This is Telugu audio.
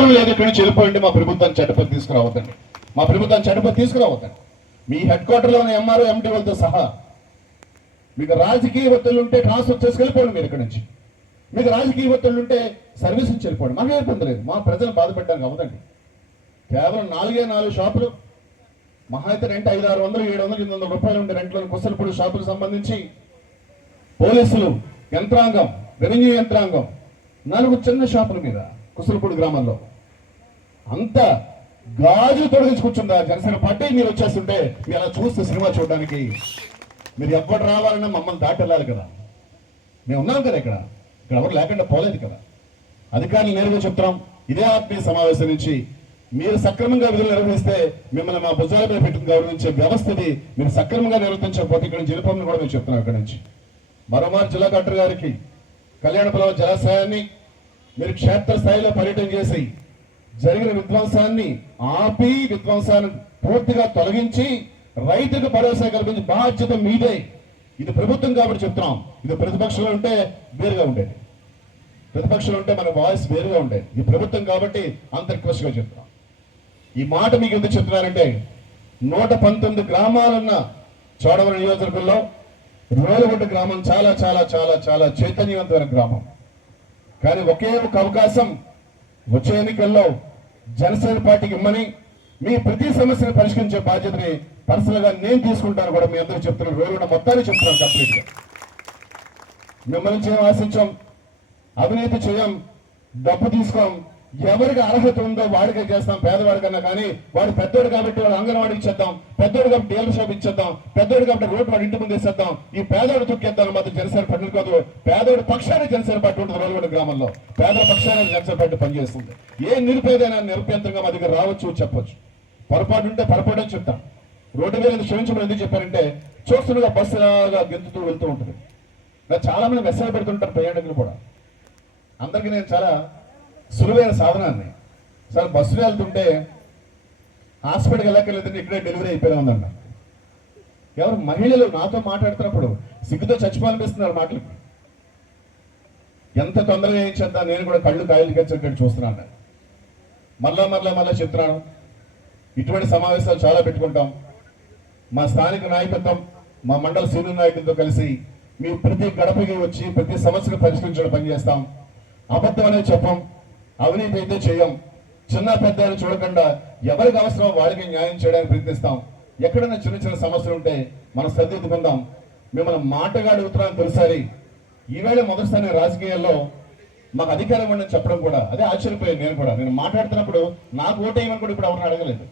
అవసరం లేదు, ఇక్కడి నుంచి వెళ్ళిపోయింది. మా ప్రభుత్వాన్ని చెడ్డపతి తీసుకురావద్దండి, మా ప్రభుత్వాన్ని చెడ్డపతి తీసుకురావద్దండి. మీ హెడ్ క్వార్టర్లోని ఎంఆర్ఓ ఎంటీ వాళ్ళతో సహా మీకు రాజకీయ ఒత్తిళ్ళు ఉంటే ట్రాన్స్ఫర్ చేసుకెళ్ళిపోండి. మీరు ఇక్కడ నుంచి మీకు రాజకీయ ఒత్తిళ్ళు ఉంటే సర్వీస్ నుంచి వెళ్ళిపోండి. మాకు ఏ ఇబ్బంది లేదు. మా ప్రజలను బాధపెట్టడానికి అవ్వదండి. కేవలం 4 షాపులు, మహా అయితే రెంట్ 500, 600, 700, 800 రూపాయలు ఉండే రెంట్లను కుసలపూడి షాపులకు సంబంధించి పోలీసులు యంత్రాంగం, రెవెన్యూ యంత్రాంగం 4 చిన్న షాపుల మీద కుసలపూడి గ్రామంలో అంత గాజు తొలగించుకుంటుందా జనసేన పార్టీ? మీరు వచ్చేస్తుంటే మీరు అలా చూస్తే సినిమా చూడడానికి మీరు ఎవ్వరు రావాలన్నా మమ్మల్ని దాటి వెళ్ళాలి కదా. మేము ఉన్నాం కదా, ఇక్కడ ఎవరు లేకుండా పోలేదు కదా. అధికారులు నేరుగా చెప్తున్నాం, ఇదే ఆత్మీయ సమావేశం నుంచి మీరు సక్రమంగా విధులు నిర్వహిస్తే మిమ్మల్ని మా భుజాల మీద పెట్టుకుని గౌరవించే వ్యవస్థది మీరు సక్రమంగా నిర్వర్తించకపోతే ఇక్కడ నుంచి వెళ్ళిపోమని కూడా మేము చెప్తున్నాం. ఇక్కడ నుంచి మరోమారు జిల్లా కలెక్టర్ గారికి కళ్యాణపురం జలాశయాన్ని మీరు క్షేత్ర స్థాయిలో పర్యటన చేసి జరిగిన విధ్వంసాన్ని ఆపి, విధ్వంసాన్ని పూర్తిగా తొలగించి రైతుకు భరోసా కల్పించి బాధ్యత మీదే. ఇది ప్రభుత్వం కాబట్టి చెప్తున్నాం. ఇది ప్రతిపక్షంలో ఉంటే వేరుగా ఉండేది, ప్రతిపక్షంలో ఉంటే మన వాయిస్ వేరుగా ఉండేది. ఇది ప్రభుత్వం కాబట్టి అంత రిక్వెస్ట్గా చెప్తున్నాం. ఈ మాట మీకు ఎందుకు చెప్తున్నారంటే 119 గ్రామాలున్న చోడవరం నియోజకవర్గంలో రోలుగుంట గ్రామం చాలా చాలా చాలా చాలా చైతన్యవంతమైన గ్రామం. కానీ ఒకే ఒక అవకాశం వచ్చే ఎన్నికల్లో జనసేన పార్టీకి ఇమ్మని, మీ ప్రతి సమస్యను పరిష్కరించే బాధ్యతని పర్సనల్ గా నేను తీసుకుంటాను కూడా మీ అందరూ చెప్తున్నాను. రోలుగుంట మొత్తాన్ని చెప్తున్నాను కంప్లీట్ గా. మిమ్మల్ని చేయం ఆశించాం, అవినీతి చేయం, డబ్బు తీసుకోం. ఎవరికి అర్హత ఉందో వాడికే చేస్తాం, పేదవాడికన్నా. కానీ వాడు పెద్దోడు కాబట్టి వాడు అంగన్వాడికి ఇచ్చేద్దాం, పెద్దోడు కాబట్టి డీలర్ షాప్ ఇచ్చేద్దాం, పెద్దోడు కాబట్టి రోడ్డు వాడి ఇంటి ముందు వేసేద్దాం, ఈ పేదోడు తొక్కేద్దాం. మాత్రం జనసేన పార్టీ కాదు, పేదోడు పక్షాన్ని జనసేన పార్టీ ఉంటుంది. రోలుగొండ గ్రామంలో పేదల పక్షాన్ని జనసేన పార్టీ పనిచేస్తుంది. ఏ నిరుపేదైనా నిరభ్యంతరంగా మా దగ్గర రావచ్చు, చెప్పొచ్చు. పొరపాటు ఉంటే పొరపాటు అని చెప్తాం. రోడ్డు మీద క్షమించమని ఎందుకు చెప్పారంటే చూస్తుండగా బస్సులాగా గెంతుతూ వెళ్తూ ఉంటుంది. నాకు చాలా మంది మెసేజ్ పెడుతుంటారు ప్రయాణికులు కూడా. అందరికీ నేను చాలా సులువైన సాధనాన్ని, సార్ బస్సులు వెళ్తుంటే హాస్పిటల్కి వెళ్ళక్కర్లేదంటే ఇక్కడే డెలివరీ అయిపోయినా ఉందన్న. ఎవరు మహిళలు నాతో మాట్లాడుతున్నప్పుడు సిగ్గుతో చచ్చిపోవాలనిపిస్తున్నారు మాటలకి. ఎంత తొందరగా ఏం చేద్దాం, నేను కూడా కళ్ళు కాయలు కచ్చేటట్టు చూస్తున్నాను. మళ్ళా చెప్తున్నాను, ఇటువంటి సమావేశాలు చాలా పెట్టుకుంటాం. మా స్థానిక నాయకత్వం, మా మండల సీనియర్ నాయకులతో కలిసి మీ ప్రతి గడపకి వచ్చి ప్రతి సమస్యను పరిష్కరించడం పనిచేస్తాం. అబద్ధం అనేది చెప్పం, అవినీతి అయితే చేయం. చిన్న పెద్ద అని చూడకుండా ఎవరికి అవసరం వాళ్ళకి న్యాయం చేయడానికి ప్రయత్నిస్తాం. ఎక్కడైనా చిన్న చిన్న సమస్యలు ఉంటే మనం సరిదిద్దుకుందాం. మిమ్మల్ని మాటగా అడుగుతున్నాను తొలిసారి. ఈవేళ మొదటిసారి రాజకీయాల్లో మాకు అధికారం ఉండని చెప్పడం కూడా అదే ఆశ్చర్యపోయాను. నేను మాట్లాడుతున్నప్పుడు నాకు ఓటేయమని కూడా ఇప్పుడు ఎవరిని అడగలేదు.